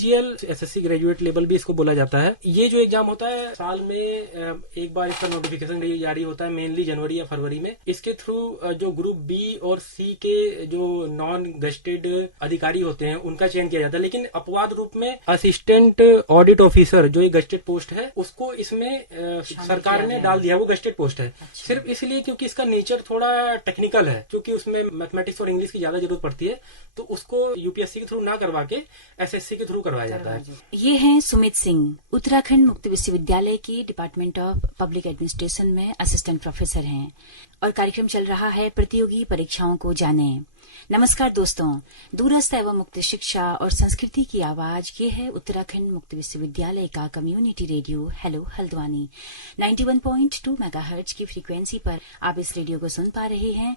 GL SSC graduate level भी इसको बोला जाता है। ये जो एग्जाम होता है साल में एक बार इसका नोटिफिकेशन जारी होता है, मेनली जनवरी या फरवरी में। इसके थ्रू जो ग्रुप बी और सी के जो नॉन गजेटेड अधिकारी होते हैं उनका चयन किया जाता है। लेकिन अपवाद रूप में असिस्टेंट ऑडिट ऑफिसर जो एक गजेटेड पोस्ट है उसको इसमें सरकार ने डाल दिया, वो गजेटेड पोस्ट है। अच्छा। सिर्फ इसलिए क्योंकि इसका नेचर थोड़ा टेक्निकल है, क्योंकि उसमें मैथमेटिक्स और इंग्लिश की ज्यादा जरूरत पड़ती है, तो उसको यूपीएससी के थ्रू ना करवा के एसएससी के थ्रू करवाया जाता है। ये हैं सुमित सिंह, उत्तराखंड मुक्त विश्वविद्यालय की डिपार्टमेंट ऑफ पब्लिक एडमिनिस्ट्रेशन में असिस्टेंट प्रोफेसर हैं और कार्यक्रम चल रहा है प्रतियोगी परीक्षाओं को जाने। नमस्कार दोस्तों, दूरस्थ एवं मुक्त शिक्षा और संस्कृति की आवाज ये है उत्तराखंड मुक्त विश्वविद्यालय का community radio hello Haldwani 91.2 megahertz की फ्रीक्वेंसी पर आप इस रेडियो को सुन पा रहे हैं।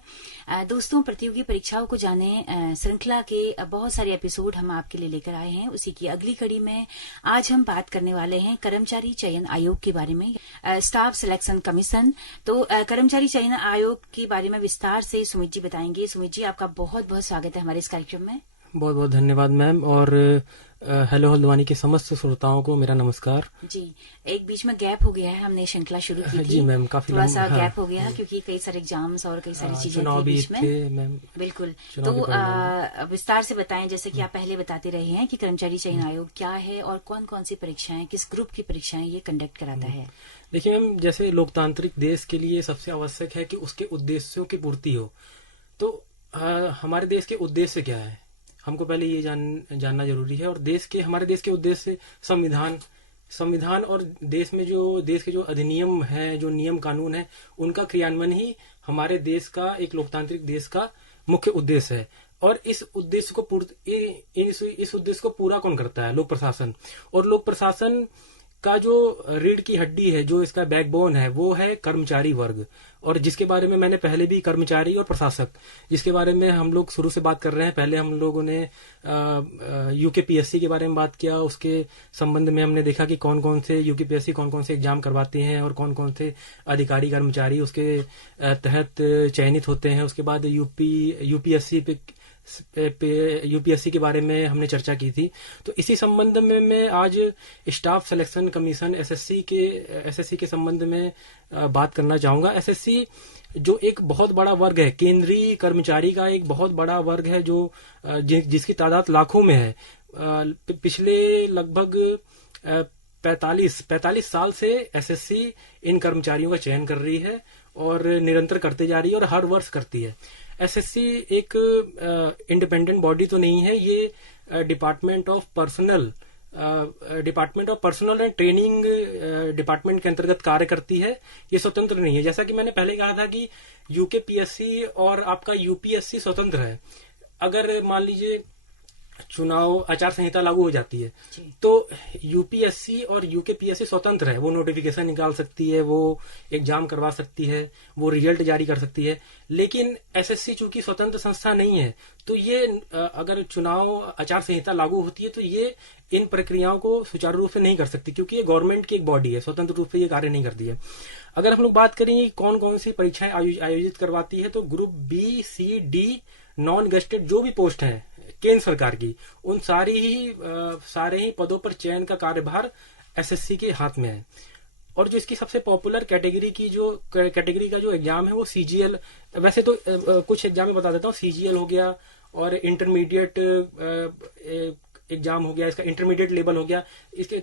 दोस्तों, प्रतियोगी परीक्षाओं को जाने श्रृंखला के बहुत सारे एपिसोड हम आपके लिए लेकर आए हैं। उसी की अगली कड़ी में आज हम बात करने वाले हैं कर्मचारी चयन आयोग के बारे में, स्टाफ सिलेक्शन कमीशन। तो कर्मचारी चयन आयोग के बारे में विस्तार से सुमित जी बताएंगे। सुमित जी, आपका बहुत बहुत स्वागत है हमारे इस कार्यक्रम में। बहुत बहुत धन्यवाद मैम, और हेलो हल्द्वानी के समस्त श्रोताओं को मेरा नमस्कार जी। एक बीच में गैप हो गया है, हमने श्रृंखला शुरू की थी। जी मैम, काफी थोड़ा सा हाँ, गैप हो गया क्योंकि कई सारे एग्जाम्स और कई सारी चीजें थी बीच में। मैम बिल्कुल। तो विस्तार से बताएं, जैसे कि आप पहले बताते रहे हैं कि कर्मचारी चयन आयोग क्या है और कौन कौन सी परीक्षाएं, किस ग्रुप की परीक्षाएं ये कंडक्ट कराता है। देखिए मैम, जैसे लोकतांत्रिक देश के लिए सबसे आवश्यक है कि उसके उद्देश्यों की पूर्ति हो। तो हमारे देश के उद्देश्य क्या है, हमको पहले ये जानना जरूरी है। और हमारे देश के उद्देश्य संविधान और देश के जो अधिनियम है, जो नियम कानून है, उनका क्रियान्वयन ही हमारे देश का, एक लोकतांत्रिक देश का मुख्य उद्देश्य है। और इस उद्देश्य को पूरा कौन करता है? लोक प्रशासन। और लोक प्रशासन का जो रीढ़ की हड्डी है, जो इसका बैकबोन है, वो है कर्मचारी वर्ग। और जिसके बारे में मैंने पहले भी, कर्मचारी और प्रशासक, जिसके बारे में हम लोग शुरू से बात कर रहे हैं। पहले हम लोगों ने यूकेपीएससी के बारे में बात किया, उसके संबंध में हमने देखा कि कौन कौन से यूकेपीएससी कौन कौन से एग्जाम करवाती हैं और कौन कौन से अधिकारी कर्मचारी उसके तहत चयनित होते हैं। उसके बाद यूपीएससी के बारे में हमने चर्चा की थी। तो इसी संबंध में मैं आज स्टाफ सिलेक्शन कमीशन एसएससी के संबंध में बात करना चाहूंगा। एसएससी जो एक बहुत बड़ा वर्ग है, केंद्रीय कर्मचारी का एक बहुत बड़ा वर्ग है, जो जिसकी तादाद लाखों में है। पिछले लगभग 45 साल से एसएससी इन कर्मचारियों का चयन कर रही है और निरंतर करते जा रही है और हर वर्ष करती है। एसएससी एक इंडिपेंडेंट बॉडी तो नहीं है, ये department of personal and training department के अंतर्गत कार्य करती है। ये स्वतंत्र नहीं है। जैसा कि मैंने पहले कहा था कि यूकेपीएससी और आपका यूपीएससी स्वतंत्र है। अगर मान लीजिए चुनाव आचार संहिता लागू हो जाती है तो यूपीएससी और यूकेपीएससी स्वतंत्र है। वो नोटिफिकेशन निकाल सकती है, वो एग्जाम करवा सकती है, वो रिजल्ट जारी कर सकती है। लेकिन एसएससी चूंकि स्वतंत्र संस्था नहीं है, तो ये अगर चुनाव आचार संहिता लागू होती है तो ये इन प्रक्रियाओं को सुचारू रूप से नहीं कर सकती, क्योंकि ये गवर्नमेंट की एक बॉडी है, स्वतंत्र रूप से ये कार्य नहीं करती है। अगर हम लोग बात करें कौन कौन सी परीक्षाएं आयोजित करवाती है, तो ग्रुप बी, सी, डी, नॉन गजेटेड जो भी पोस्ट है केंद्र सरकार की, उन सारे ही पदों पर चयन का कार्यभार एसएससी के हाथ में है। और जो इसकी सबसे पॉपुलर कैटेगरी का जो एग्जाम है वो सीजीएल। वैसे तो कुछ एग्जाम में बता देता हूँ। सीजीएल हो गया और इंटरमीडिएट एग्जाम हो गया, इसका इंटरमीडिएट लेवल हो गया, इसके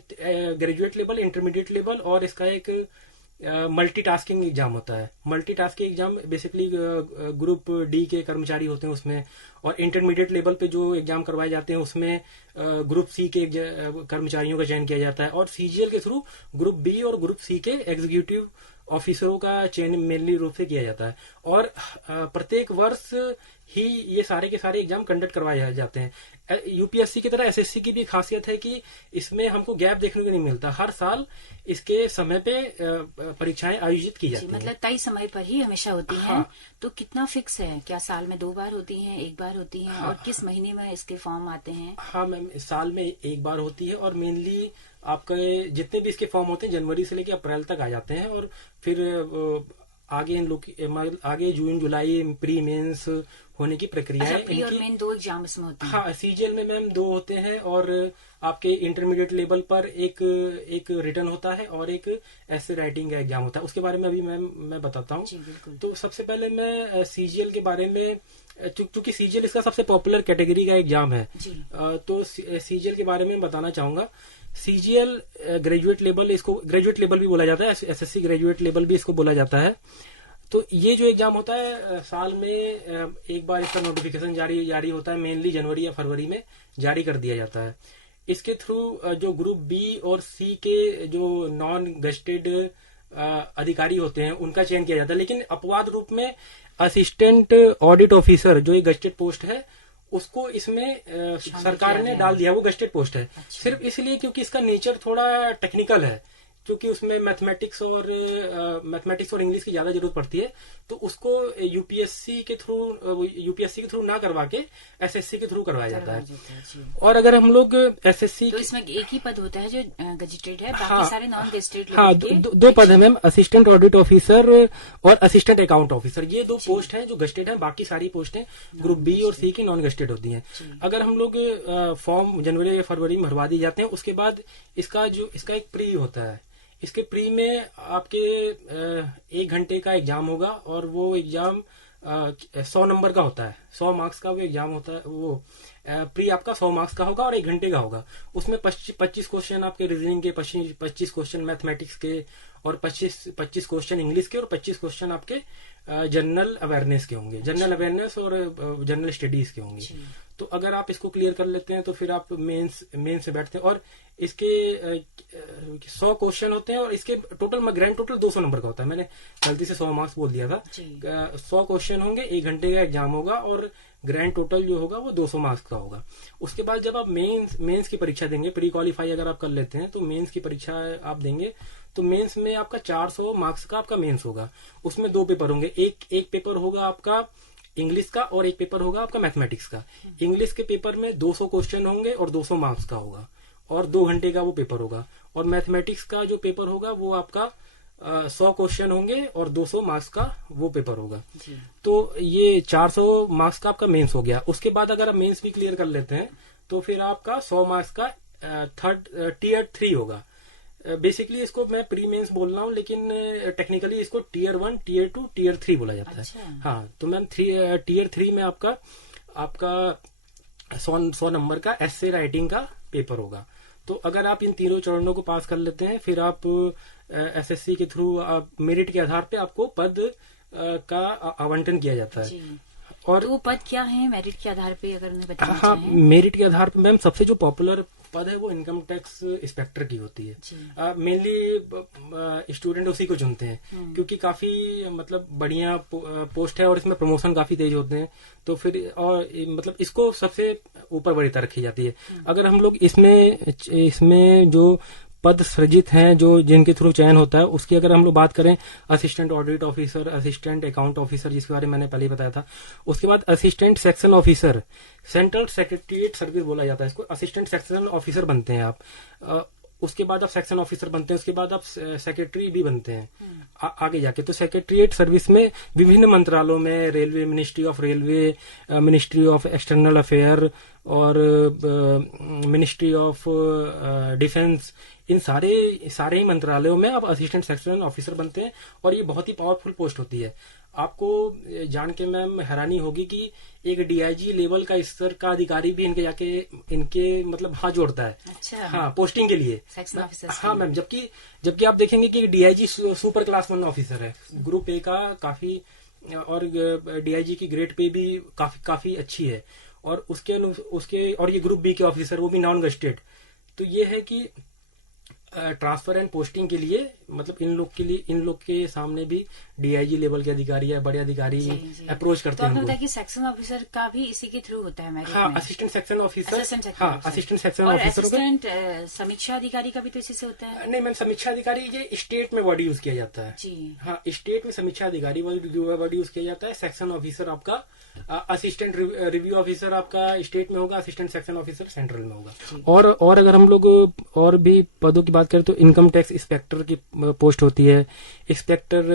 ग्रेजुएट लेवल, इंटरमीडिएट लेवल, और इसका एक मल्टीटास्किंग एग्जाम होता है। Multitasking exam basically group D के कर्मचारी होते हैं उसमें, और इंटरमीडिएट लेवल पे जो एग्जाम करवाए जाते हैं उसमें ग्रुप सी के कर्मचारियों का चयन किया जाता है। और सीजीएल के थ्रू ग्रुप बी और ग्रुप सी के एग्जीक्यूटिव ऑफिसरों का चयन मेनली रूप से किया जाता है। और प्रत्येक वर्ष ही ये सारे के सारे एग्जाम कंडक्ट करवाए जाते हैं। यूपीएससी की तरह एसएससी की भी खासियत है कि इसमें हमको गैप देखने को नहीं मिलता। हर साल इसके समय पे परीक्षाएं आयोजित की जाती हैं। मतलब तय समय पर ही हमेशा होती हैं। हाँ। तो कितना फिक्स है? क्या साल में 2 बार होती हैं, 1 बार होती हैं? हाँ। और किस महीने में इसके फॉर्म आते हैं? हाँ मैम, साल में 1 बार होती है और मेनली आपके जितने भी इसके फॉर्म होते हैं जनवरी से लेकर अप्रैल तक आ जाते हैं। और फिर आगे इन लोग आगे जून जुलाई प्री मेंस होने की प्रक्रिया अच्छा, है प्री और इनकी। मेन 2 एग्जाम इसमें होते हैं। हाँ, सीजीएल में मैम 2 होते हैं, और आपके इंटरमीडिएट लेवल पर एक रिटन होता है और एक ऐसे राइटिंग का एग्जाम होता है। उसके बारे में अभी मैम मैं बताता हूँ। जी बिल्कुल। तो सबसे पहले मैं सीजीएल के बारे में, चूंकि सीजीएल इसका सबसे पॉपुलर कैटेगरी का एग्जाम है, जी तो सीजीएल के बारे में बताना चाहूंगा। सीजीएल ग्रेजुएट लेवल, इसको ग्रेजुएट लेवल भी बोला जाता है, एसएससी ग्रेजुएट लेवल भी इसको बोला जाता है। तो ये जो एग्जाम होता है साल में एक बार इसका नोटिफिकेशन जारी होता है, मेनली जनवरी या फरवरी में जारी कर दिया जाता है। इसके थ्रू जो ग्रुप बी और सी के जो नॉन गेस्टेड अधिकारी होते हैं उनका चयन किया जाता है, लेकिन अपवाद रूप में असिस्टेंट ऑडिट ऑफिसर जो एक गेस्टेड पोस्ट है उसको इसमें सरकार ने डाल दिया, वो गेस्टेड पोस्ट है। अच्छा। सिर्फ इसलिए क्योंकि इसका नेचर थोड़ा टेक्निकल है, क्योंकि उसमें मैथमेटिक्स और इंग्लिश की ज्यादा जरूरत पड़ती है, तो उसको यूपीएससी के थ्रू ना करवा के एसएससी के थ्रू करवाया जाता है। जी। और अगर हम लोग एसएससी, तो इसमें एक ही पद होता है जो गेजेटेड है, बाकी हाँ, सारे नॉन गेजेटेड हाँ, दो पद है मैम, असिस्टेंट ऑडिट ऑफिसर और असिस्टेंट अकाउंट ऑफिसर। ये 2 पोस्ट हैं जो गेस्टेड हैं, बाकी सारी पोस्टें ग्रुप बी और सी की नॉन गेस्टेड होती हैं। अगर हम लोग फॉर्म जनवरी या फरवरी में भरवा दिए जाते हैं, उसके बाद इसका एक प्री होता है। इसके प्री में आपके 1 घंटे का एग्जाम होगा, और वो एग्जाम 100 नंबर का होता है, 100 मार्क्स का वो एग्जाम होता है। वो प्री आपका 100 मार्क्स का होगा और 1 घंटे का होगा। उसमें 25 क्वेश्चन आपके रीजनिंग के, 25 क्वेश्चन मैथमेटिक्स के, और 25 क्वेश्चन इंग्लिश के, और 25 क्वेश्चन आपके जनरल अवेयरनेस के होंगे, जनरल अवेयरनेस और जनरल स्टडीज के होंगे। तो अगर आप इसको क्लियर कर लेते हैं तो फिर आप मेंस से बैठते हैं, और इसके 100 क्वेश्चन होते हैं, और इसके ग्रैंड टोटल 200 नंबर का होता है। मैंने गलती से 100 मार्क्स बोल दिया था। 100 क्वेश्चन होंगे, 1 घंटे का एग्जाम होगा, और ग्रैंड टोटल जो होगा वो 200 मार्क्स का होगा। उसके बाद जब आप मेंस की परीक्षा देंगे, प्री क्वालिफाई अगर आप कर लेते हैं तो मेंस की परीक्षा आप देंगे, तो मेंस में आपका 400 मार्क्स का आपका मेंस होगा। उसमें 2 पेपर होंगे, एक पेपर होगा आपका इंग्लिश का, और एक पेपर होगा आपका मैथमेटिक्स का। इंग्लिश के पेपर में 200 क्वेश्चन होंगे और 200 मार्क्स का होगा, और 2 घंटे का वो पेपर होगा। और मैथमेटिक्स का जो पेपर होगा वो आपका 100 क्वेश्चन होंगे और 200 मार्क्स का वो पेपर होगा। तो ये 400 मार्क्स का आपका मेंस हो गया। उसके बाद अगर आप मेंस भी क्लियर कर लेते हैं तो फिर आपका 100 मार्क्स का टियर 3 होगा। बेसिकली इसको मैं प्री मेंस बोल रहा हूँ, लेकिन टेक्निकली इसको टियर 1, टियर 2, टियर 3 बोला जाता है। अच्छा। हाँ, तो मैम टियर 3 में आपका 100 नंबर का एस्से राइटिंग का पेपर होगा। तो अगर आप इन तीनों चरणों को पास कर लेते हैं, फिर आप एसएससी के थ्रू मेरिट के आधार पे आपको पद का आवंटन किया जाता है। और वो पद क्या है मेरिट के आधार पे, अगर उन्हें बताना हाँ, चाहें? मेरिट के आधार पे मैम सबसे जो पॉपुलर पद है वो इनकम टैक्स इंस्पेक्टर की होती है। मेनली स्टूडेंट उसी को चुनते हैं, क्योंकि काफी मतलब बढ़िया पोस्ट है, और इसमें प्रमोशन काफी तेज होते हैं। तो फिर और मतलब इसको सबसे ऊपर वरीयता रखी जाती है। अगर हम लोग इसमें जो पद सृजित हैं, जो जिनके थ्रू चयन होता है, उसकी अगर हम लोग बात करें, assistant audit officer, assistant account officer जिसके बारे में मैंने पहले ही बताया था, उसके बाद assistant section officer, central secretariat service बोला जाता है इसको, असिस्टेंट सेक्शन ऑफिसर बनते हैं आप। उसके बाद आप सेक्शन ऑफिसर बनते हैं, उसके बाद आप सेक्रेटरी भी बनते हैं आगे जाके। तो सेक्रेटरीट सर्विस में विभिन्न मंत्रालयों में, railway, ministry of railway, ministry of external affair, और मिनिस्ट्री ऑफ डिफेंस, इन सारे ही मंत्रालयों में आप असिस्टेंट सेक्शन ऑफिसर बनते हैं। और ये बहुत ही पावरफुल पोस्ट होती है। आपको जान के मैम हैरानी होगी कि एक डीआईजी लेवल का स्तर का अधिकारी भी इनके मतलब हाथ जोड़ता है। अच्छा। हाँ, पोस्टिंग के लिए। Section officer. हाँ मैम, जबकि आप देखेंगे कि डीआईजी सुपर क्लास 1 ऑफिसर है, ग्रुप ए का काफी, और डीआईजी की ग्रेड पे भी काफी अच्छी है। और उसके और ये ग्रुप बी के ऑफिसर, वो भी नॉन गेस्टेड। तो ये है कि ट्रांसफर एंड पोस्टिंग के लिए मतलब इन लोग के सामने भी डीआईजी लेवल के अधिकारी या बड़े अधिकारी अप्रोच करते हैं। तो आपने कि सेक्शन ऑफिसर का भी इसी के थ्रू होता है मेरिट? हाँ, असिस्टेंट सेक्शन ऑफिसर। हाँ, असिस्टेंट सेक्शन और ऑफिसर। असिस्टेंट समीक्षा अधिकारी का भी तो इसी से होता है? नहीं मैम, समीक्षा अधिकारी ये स्टेट में वर्ड यूज किया जाता है जी। हाँ, स्टेट में समीक्षा अधिकारी वर्ड यूज किया जाता है। सेक्शन ऑफिसर आपका, असिस्टेंट रिव्यू ऑफिसर आपका स्टेट में होगा, असिस्टेंट सेक्शन ऑफिसर सेंट्रल में होगा। और अगर हम लोग और भी पदों की बात करें तो इनकम टैक्स इंस्पेक्टर की पोस्ट होती है, इंस्पेक्टर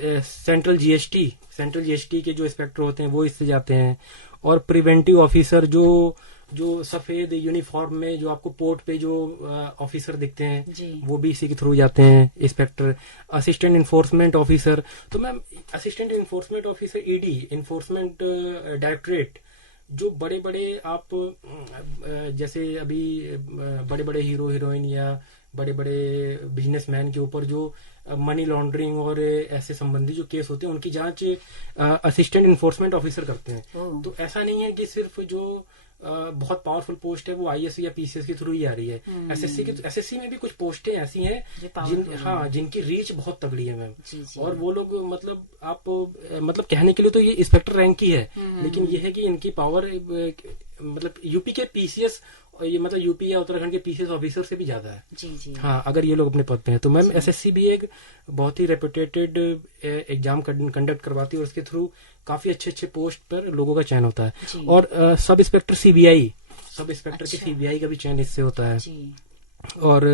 सेंट्रल जीएसटी के जो इंस्पेक्टर होते हैं वो इससे जाते हैं, और प्रिवेंटिव ऑफिसर जो सफेद यूनिफॉर्म में जो आपको पोर्ट पे जो ऑफिसर दिखते हैं वो भी इसी के थ्रू जाते हैं, इंस्पेक्टर। असिस्टेंट इन्फोर्समेंट ऑफिसर, तो ma'am assistant enforcement officer ED, enforcement directorate, जो बड़े बड़े आप जैसे अभी बड़े बड़े हीरो हीरोइन या बड़े बड़े बिजनेसमैन के ऊपर जो मनी लॉन्ड्रिंग और ऐसे संबंधी जो केस होते हैं उनकी जांच असिस्टेंट इन्फोर्समेंट ऑफिसर करते हैं। तो ऐसा नहीं है कि सिर्फ जो बहुत पावरफुल पोस्ट है वो आईएएस या पीसीएस के थ्रू ही आ रही है। एसएससी में भी कुछ पोस्टें ऐसी हैं जिनकी रीच बहुत तगड़ी है मैम, और वो लोग मतलब आप मतलब कहने के लिए तो ये इंस्पेक्टर रैंक की है, लेकिन ये है कि इनकी पावर मतलब यूपी के पीसीएस, ये मतलब यूपी या उत्तराखंड के पीसीएस ऑफिसर से भी ज्यादा है। हाँ, अगर ये लोग अपने पद पे हैं तो मैम एसएससी भी एक बहुत ही रेपुटेटेड एग्जाम कंडक्ट करवाती है और उसके थ्रू काफी अच्छे पोस्ट पर लोगों का चयन होता है। और sub inspector CBI, sub inspector के सीबीआई का भी चयन इससे होता है। और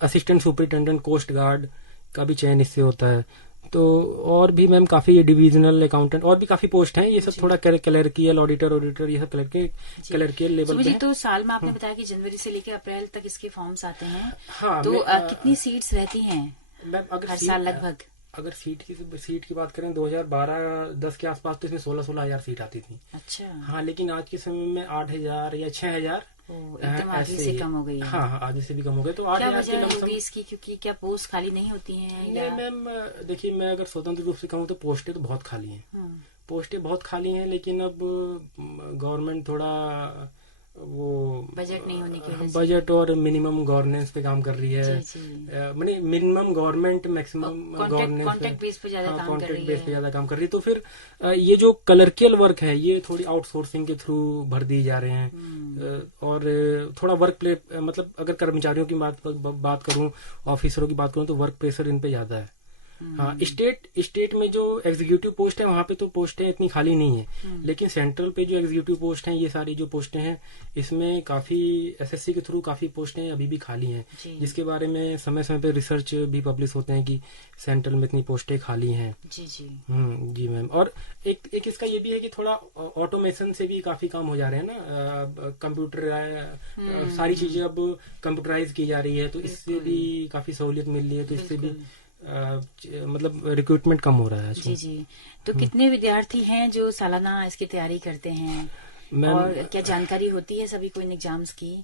असिस्टेंट सुपरिटेंडेंट कोस्ट गार्ड का भी चयन इससे होता है। तो और भी मैम काफी डिविजनल अकाउंटेंट और भी काफी पोस्ट हैं, ये सब थोड़ा क्लर्कियल, ऑडिटर ये सब क्लर्कियल लेवल पे। तो साल में आपने बताया कि जनवरी से लेकर अप्रैल तक इसके फॉर्म्स आते हैं। हाँ, तो कितनी सीट्स रहती हैं मैम हर साल लगभग? अगर सीट की बात करें 2012-10 के आसपास तो इसमें 16 हजार सीट आती थी। अच्छा। हाँ, लेकिन आज के समय में 8,000 या 6,000 एकदम आधी से कम हो गई है। हाँ, आधी से भी कम हो गई। तो क्या वजह होगी इसकी? क्योंकि क्या पोस्ट खाली नहीं होती हैं? नहीं मैम, देखिए मैं अगर स्वतंत्र रूप से कहूँ तो पोस्टें तो बहुत खाली हैं, पोस्टें बहुत खाली हैं, लेकिन अब गवर्नमेंट थोड़ा वो बजट नहीं होने की वजह से, बजट और मिनिमम गवर्नेंस पे काम कर रही है। माने minimum government maximum governance, contract base पे ज्यादा काम कर रही है। तो फिर ये जो क्लर्कियल वर्क है ये थोड़ी आउटसोर्सिंग के थ्रू भर दी जा रहे हैं। और थोड़ा वर्क मतलब अगर कर्मचारियों की बात करूं, ऑफिसरों की बात करूं, तो वर्क प्रेशर इन पे ज्यादा है। हाँ, स्टेट में जो एग्जीक्यूटिव पोस्ट है वहाँ पे तो पोस्टें इतनी खाली नहीं है, लेकिन सेंट्रल पे जो एग्जीक्यूटिव पोस्ट हैं, ये सारी जो पोस्टें हैं इसमें काफी एसएससी के थ्रू काफी पोस्टें अभी भी खाली हैं, जिसके बारे में समय समय पे रिसर्च भी पब्लिश होते हैं कि सेंट्रल में इतनी पोस्टें खाली हैं। जी मैम। और एक इसका ये भी है कि थोड़ा ऑटोमेशन से भी काफी काम हो जा रहे हैं ना, कंप्यूटर सारी चीजें अब कंप्यूटराइज की जा रही है, तो इससे भी काफी सहूलियत मिल रही है, तो इससे भी मतलब रिक्रूटमेंट कम हो रहा है। जी। तो कितने विद्यार्थी हैं जो सालाना इसकी तैयारी करते हैं, और क्या जानकारी होती है सभी को इन एग्जाम्स की?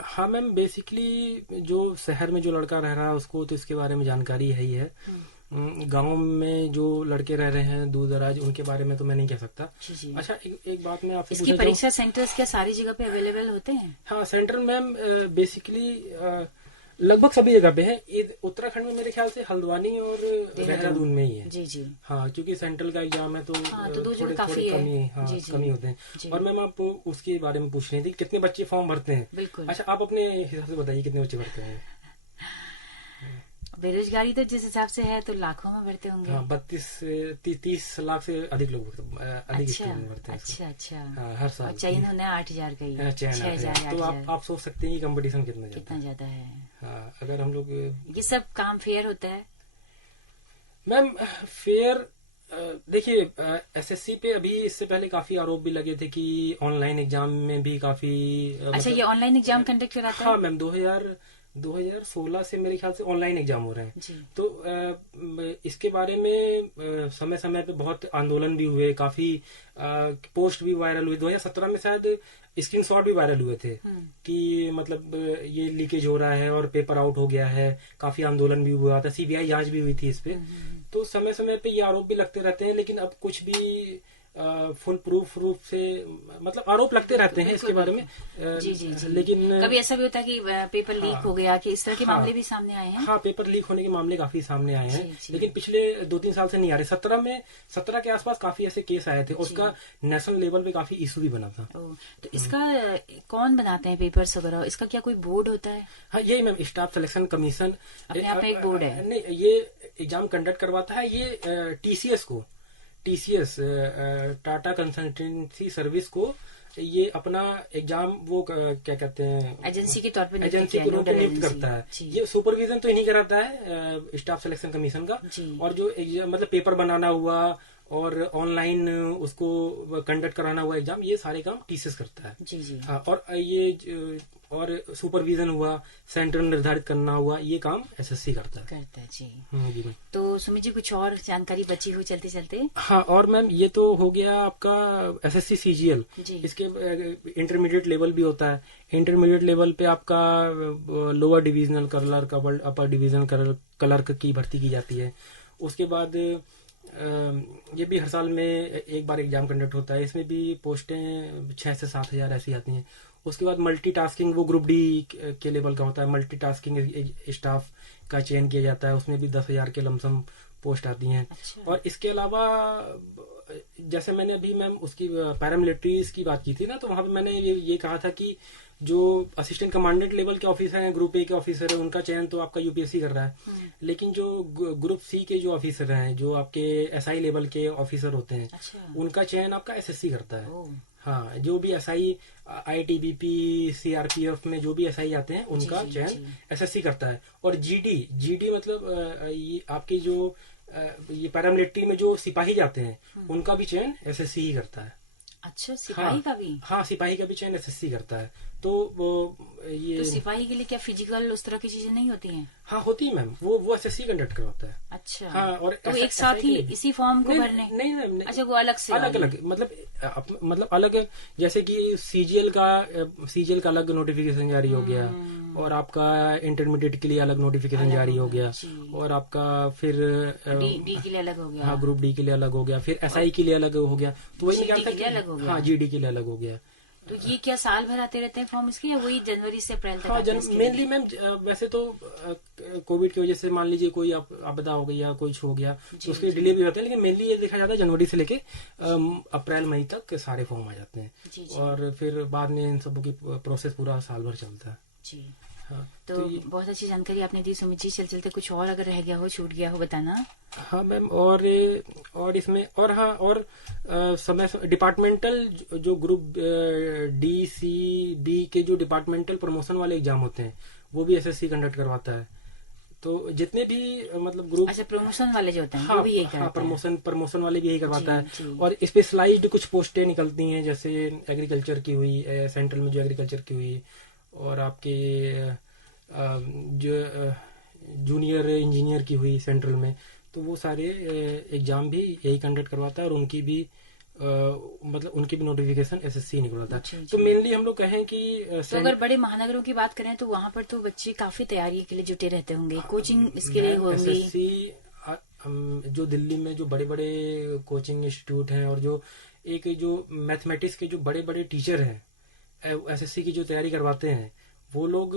हाँ मैम, बेसिकली जो शहर में जो लड़का रह रहा है उसको तो इसके बारे में जानकारी है ही है। गांव में जो लड़के रह रहे हैं दूर दराज, उनके बारे में तो मैं नहीं कह सकता। अच्छा, एक बात मैं आपसे इसकी परीक्षा सेंटर्स क्या सारी जगह पे अवेलेबल होते हैं? हाँ, सेंटर मैम बेसिकली लगभग सभी जगह पे है। उत्तराखंड में मेरे ख्याल से हल्द्वानी और देहरादून में ही है। जी। हाँ, क्योंकि सेंट्रल का एग्जाम है तो थोड़े कमी होते हैं। और मैम आप उसके बारे में पूछ रही थी कितने बच्चे फॉर्म भरते हैं। बिल्कुल। अच्छा, आप अपने हिसाब से बताइए कितने बच्चे भरते हैं? बेरोजगारी तो जिस हिसाब से है तो लाखों में भरते होंगे। हाँ, 32-30 लाख से अधिक लोग अधिक स्टूडेंट भरते हैं। अच्छा। हाँ, हर साल। चयन होना 8,000 का ही, 6,000। तो आप सोच सकते हैं कि कंपटीशन कितना ज्यादा है। हाँ, अगर हम लोग ये सब काम फेयर होता है मैम? फेयर देखिए, एसएससी पे अभी इससे पहले काफी आरोप भी लगे थे कि ऑनलाइन एग्जाम में भी काफी अच्छा, ये ऑनलाइन एग्जाम कंडक्ट कराता है? हाँ मैम, 2016 से मेरे ख्याल से ऑनलाइन एग्जाम हो रहे हैं। तो इसके बारे में समय समय पे बहुत आंदोलन भी हुए, काफी पोस्ट भी वायरल हुई। 2017 में शायद स्क्रीनशॉट भी वायरल हुए थे कि मतलब ये लीकेज हो रहा है और पेपर आउट हो गया है, काफी आंदोलन भी हुआ था, सीबीआई जांच भी हुई थी इस पे। तो समय समय पे ये आरोप भी लगते रहते हैं, लेकिन अब कुछ भी फुल प्रूफ रूप से मतलब आरोप लगते रहते हैं इसके बारे में। जी। लेकिन कभी ऐसा भी होता है कि पेपर लीक हो गया, कि इस तरह के मामले भी सामने आए हैं? हाँ, पेपर लीक होने के मामले काफी सामने आए हैं, लेकिन पिछले 2-3 साल से नहीं आ रहे। 17 के आसपास काफी ऐसे केस आए थे, उसका नेशनल लेवल पे काफी इशू भी बना था। तो इसका कौन बनाते हैं पेपर्स वगैरह? इसका क्या कोई बोर्ड होता है? हाँ, यही मैम, स्टाफ सिलेक्शन कमीशन अपने आप में एक बोर्ड है। नहीं, ये एग्जाम कंडक्ट करवाता है ये टीसीएस टाटा कंसल्टेंसी सर्विस को ये अपना एग्जाम वो क्या कहते हैं, एजेंसी के तौर पे एजेंसी के रूप में नियुक्त करता है। ये सुपरविजन तो इन्हीं कराता है, स्टाफ सिलेक्शन कमीशन का। और जो मतलब पेपर बनाना हुआ और ऑनलाइन उसको कंडक्ट कराना हुआ एग्जाम, ये सारे काम टीसीएस करता है। जी। हाँ, और ये और सुपरविजन हुआ, सेंटर निर्धारित करना हुआ, ये काम एसएससी करता है जी। जी मैम। तो सुमित जी कुछ और जानकारी बची हो चलते चलते? हाँ, और मैम ये तो हो गया आपका एसएससी सीजीएल। इसके इंटरमीडिएट लेवल भी होता है। इंटरमीडिएट लेवल पे आपका लोअर डिविजनल क्लर्क, अपर डिविजनल क्लर्क की भर्ती की जाती है। उसके बाद ये भी हर साल में एक बार एग्जाम कंडक्ट होता है। इसमें भी पोस्टें 6 से 7 हजार ऐसी आती हैं। उसके बाद मल्टीटास्किंग, वो ग्रुप डी के लेवल का होता है। मल्टीटास्किंग स्टाफ का चयन किया जाता है, उसमें भी 10,000 के लमसम पोस्ट आती हैं। और इसके अलावा जैसे मैंने अभी मैम उसकी पैरामिलिट्रीज की बात की थी ना, तो वहां पे मैंने ये कहा था कि जो असिस्टेंट कमांडेंट लेवल के ऑफिसर हैं, ग्रुप ए के ऑफिसर है, उनका चयन तो आपका यूपीएससी कर रहा है। लेकिन जो ग्रुप सी के जो ऑफिसर हैं, जो आपके एसआई लेवल के ऑफिसर होते हैं, उनका चयन आपका एसएससी करता है। हाँ, जो भी एसआई, आईटीबीपी, सीआरपीएफ में जो भी एसआई आते हैं, उनका चयन एसएससी करता है। और जीडी मतलब ये आपकी जो ये पैरामिलिट्री में जो सिपाही जाते हैं, उनका भी चयन एसएससी ही करता है। अच्छा, सिपाही का भी? हाँ, सिपाही का भी चयन एसएससी करता है। तो वो ये तो सिपाही के लिए क्या फिजिकल उस तरह की चीजें नहीं होती हैं? हाँ, होती है मैम, वो एसएससी कंडक्ट करवाता है। अच्छा। हाँ, और तो एक साथ ही इसी फॉर्म को भरने? नहीं मैम, अच्छा, वो अलग से अलग मतलब अलग, जैसे कि सीजीएल का अलग नोटिफिकेशन जारी हो गया, और आपका इंटरमीडिएट के लिए अलग नोटिफिकेशन जारी हो गया, और आपका फिर डी के लिए अलग हो गया। हाँ, ग्रुप डी के लिए अलग हो गया, फिर एसआई के लिए अलग हो गया। तो वही अलग हो गया। हाँ, जीडी के लिए अलग हो गया। तो ये क्या साल भर आते रहते हैं फॉर्म इसके, या वही जनवरी से अप्रैल तक? हाँ, मेनली मैम वैसे तो कोविड की वजह से मान लीजिए कोई आपदा हो गई या कुछ हो गया तो उसके डिले भी होते हैं, लेकिन मेनली ये देखा जाता है जनवरी से लेके अप्रैल मई तक सारे फॉर्म आ जाते हैं। और फिर बाद में इन सबों की प्रोसेस पूरा साल भर चलता है जी। हाँ, तो बहुत अच्छी जानकारी आपने दी सुमित जी। चलते कुछ और अगर रह गया हो, छूट गया हो, बताना। हाँ मैम, और इसमें और समय डिपार्टमेंटल जो ग्रुप डी सी बी के जो डिपार्टमेंटल प्रमोशन वाले एग्जाम होते हैं, वो भी एसएससी कंडक्ट करवाता है। तो जितने भी मतलब ग्रुप, अच्छा, प्रमोशन वाले जो होते हैं, हाँ, वो भी यही करवाता है? प्रमोशन वाले भी यही करवाता है। और स्पेशलाइज्ड कुछ पोस्टें निकलती हैं, जैसे एग्रीकल्चर की हुई, सेंट्रल में जो एग्रीकल्चर की हुई, और आपके जो जूनियर इंजीनियर की हुई सेंट्रल में, तो वो सारे एग्जाम भी यही कंडक्ट करवाता है। और उनकी भी मतलब उनकी भी नोटिफिकेशन एसएससी निकलवाता है। तो मेनली हम लोग कहें कि तो अगर बड़े महानगरों की बात करें तो वहाँ पर तो बच्चे काफी तैयारी के लिए जुटे रहते होंगे, कोचिंग इसके लिए होगी। एसएससी जो दिल्ली में जो बड़े बड़े कोचिंग इंस्टीट्यूट हैं, और जो मैथमेटिक्स के जो बड़े बड़े टीचर हैं एसएससी की जो तैयारी करवाते हैं, वो लोग,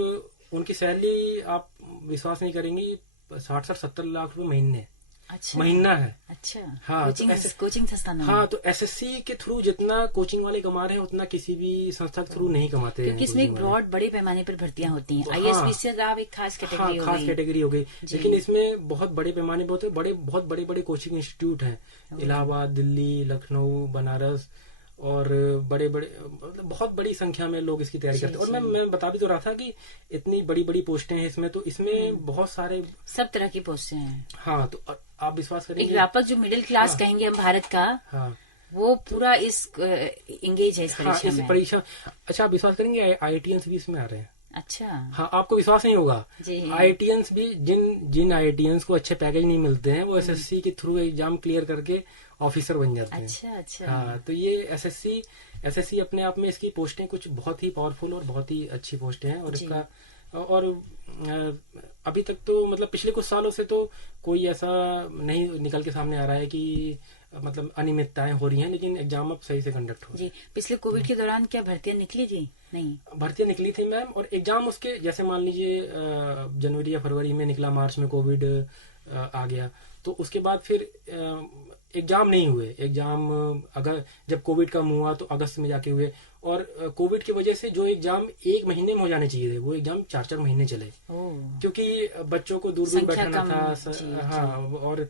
उनकी सैलरी आप विश्वास नहीं करेंगी, 60-70 लाख रुपए महीने। अच्छा, महीना है। अच्छा। हाँ, कोचिंग संस्था में। हाँ, तो एसएससी के थ्रू जितना कोचिंग वाले कमा रहे हैं, उतना किसी भी संस्था के थ्रू नहीं कमाते हैं। क्योंकि इसमें एक ब्रॉड बड़े पैमाने पर भर्तियां होती हैं। आईएएस से आप एक खास कैटेगरी हो गई। लेकिन इसमें बहुत बड़े पैमाने पर बहुत बड़े कोचिंग इंस्टीट्यूट हैं, इलाहाबाद, दिल्ली, लखनऊ, बनारस, और बड़े मतलब बहुत बड़ी संख्या में लोग इसकी तैयारी करते हैं। और मैं बता भी तो रहा था कि इतनी बड़ी बड़ी पोस्टें हैं इसमें, तो इसमें बहुत सारे सब तरह की पोस्टें हैं। हाँ, तो आप विश्वास करेंगे, एक व्यापक जो मिडिल क्लास कहेंगे हम भारत का, वो पूरा इस एंगेज है इस परीक्षा में। परीक्षा। अच्छा, आप विश्वास करेंगे आईआईटीएंस भी इसमें आ रहे हैं। अच्छा। हाँ, आपको विश्वास नहीं होगा, आईआईटीएंस भी, जिन आईआईटीएंस को अच्छे पैकेज नहीं मिलते हैं, वो एसएससी के थ्रू एग्जाम क्लियर करके ऑफिसर बन जाते हैं। अच्छा। हाँ, तो ये एसएससी अपने आप में, इसकी पोस्टें कुछ बहुत ही पावरफुल और बहुत ही अच्छी पोस्टें हैं। और इसका अभी तक तो मतलब पिछले कुछ सालों से तो कोई ऐसा नहीं निकल के सामने आ रहा है कि मतलब अनियमितताएं हो रही हैं, लेकिन एग्जाम अब सही से कंडक्ट हो रहे हैं। जी, पिछले कोविड के दौरान क्या भर्तियां निकली थी? नहीं, भर्तियां निकली थी मैम, और एग्जाम उसके जैसे मान लीजिए जनवरी या फरवरी में निकला, मार्च में कोविड आ गया। तो उसके बाद फिर एग्जाम नहीं हुए। एग्जाम अगर जब कोविड कम हुआ तो अगस्त में जाके हुए, और कोविड की वजह से जो एग्जाम 1 महीने में हो जाने चाहिए थे वो एग्जाम 4-4 महीने चले, क्योंकि बच्चों को दूर दूर बैठाना था। हाँ, और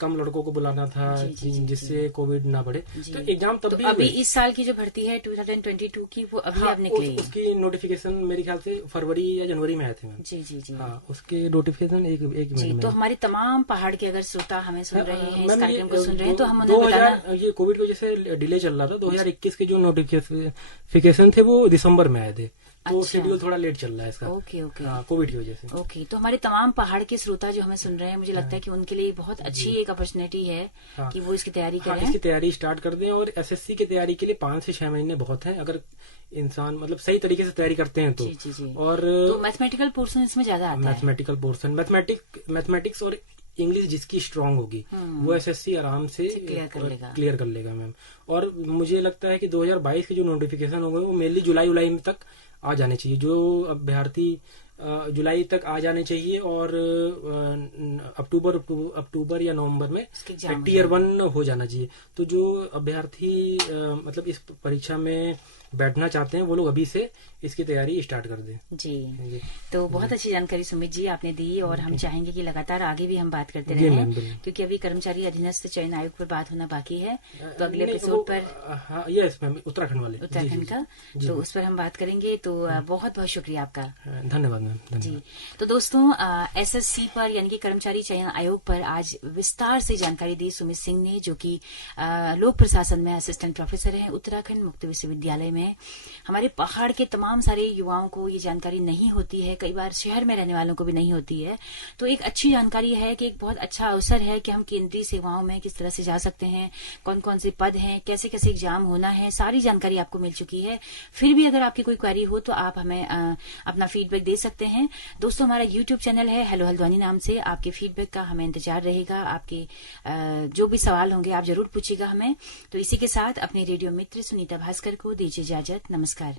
कम लड़कों को बुलाना था जिससे कोविड ना बढ़े। तो एग्जाम तब भी अभी इस साल की जो भर्ती है 2022 की वो अभी अब निकली है। उसकी नोटिफिकेशन मेरे ख्याल से फरवरी या जनवरी में आए थे मैम। जी। हाँ, उसके नोटिफिकेशन एक महीने में। तो हमारी तमाम पहाड़ के अगर श्रोता हमें सुन रहे हैं, इस कार्यक्रम को सुन रहे हैं, तो हम उन्हें 2000 ये कोविड की वजह से डिले चल रहा था। 2021 के जो नोटिफिकेशन थे वो दिसंबर में आए थे। तो शेड्यूल थोड़ा लेट चल रहा है इसका। ओके। कोविड की वजह से। ओके, तो हमारे तमाम पहाड़ के श्रोता जो हमें सुन रहे हैं, मुझे लगता है कि उनके लिए बहुत अच्छी एक अपॉर्चुनिटी है कि वो इसकी तैयारी करें। इसकी तैयारी स्टार्ट कर दें, और एसएससी की तैयारी के लिए 5 से 6 महीने बहुत है, अगर इंसान मतलब सही तरीके से तैयारी करते हैं तो। जी। और तो मैथमेटिकल पोर्शन इसमें ज्यादा आता है। मैथमेटिकल पोर्शन, मैथमेटिक्स और इंग्लिश जिसकी स्ट्रांग होगी वो एसएससी आराम से क्लियर कर लेगा मैम। और मुझे लगता है कि 2022 के जो नोटिफिकेशन होंगे वो मेनली जुलाई तक आ जाने चाहिए। जो अभ्यर्थी जुलाई तक आ जाने चाहिए, और अक्टूबर या नवंबर में टियर 1 हो जाना चाहिए। तो जो अभ्यर्थी मतलब इस परीक्षा में बैठना चाहते हैं वो लोग अभी से इसकी तैयारी स्टार्ट कर दें। जी। तो बहुत अच्छी जानकारी सुमित जी आपने दी, और हम चाहेंगे कि लगातार आगे भी हम बात करते रहें, क्योंकि अभी कर्मचारी अधीनस्थ चयन आयोग पर बात होना बाकी है। तो अगले एपिसोड पर यस मैम, उत्तराखंड का, तो उस पर हम बात करेंगे। तो बहुत बहुत शुक्रिया आपका। धन्यवाद मैम। जी। तो दोस्तों, एसएससी पर यानी कि कर्मचारी चयन आयोग पर आज विस्तार से जानकारी दी सुमित सिंह ने, जो कि लोक प्रशासन में असिस्टेंट प्रोफेसर हैं उत्तराखंड मुक्त विश्वविद्यालय में। हमारे पहाड़ के तमाम सारे युवाओं को ये जानकारी नहीं होती है, कई बार शहर में रहने वालों को भी नहीं होती है। तो एक अच्छी जानकारी है कि एक बहुत अच्छा अवसर है कि हम केंद्रीय सेवाओं में किस तरह से जा सकते हैं, कौन कौन से पद हैं, कैसे कैसे एग्जाम होना है, सारी जानकारी आपको मिल चुकी है। फिर भी अगर आपकी कोई क्वेरी हो तो आप हमें अपना फीडबैक दे सकते हैं। दोस्तों, हमारा यूट्यूब चैनल है हेलो हल्द्वानी नाम से। आपके फीडबैक का हमें इंतजार रहेगा। आपके जो भी सवाल होंगे आप जरूर पूछिएगा हमें। तो इसी के साथ अपने रेडियो मित्र सुनीता भास्कर को दीजिए इजाजत। नमस्कार।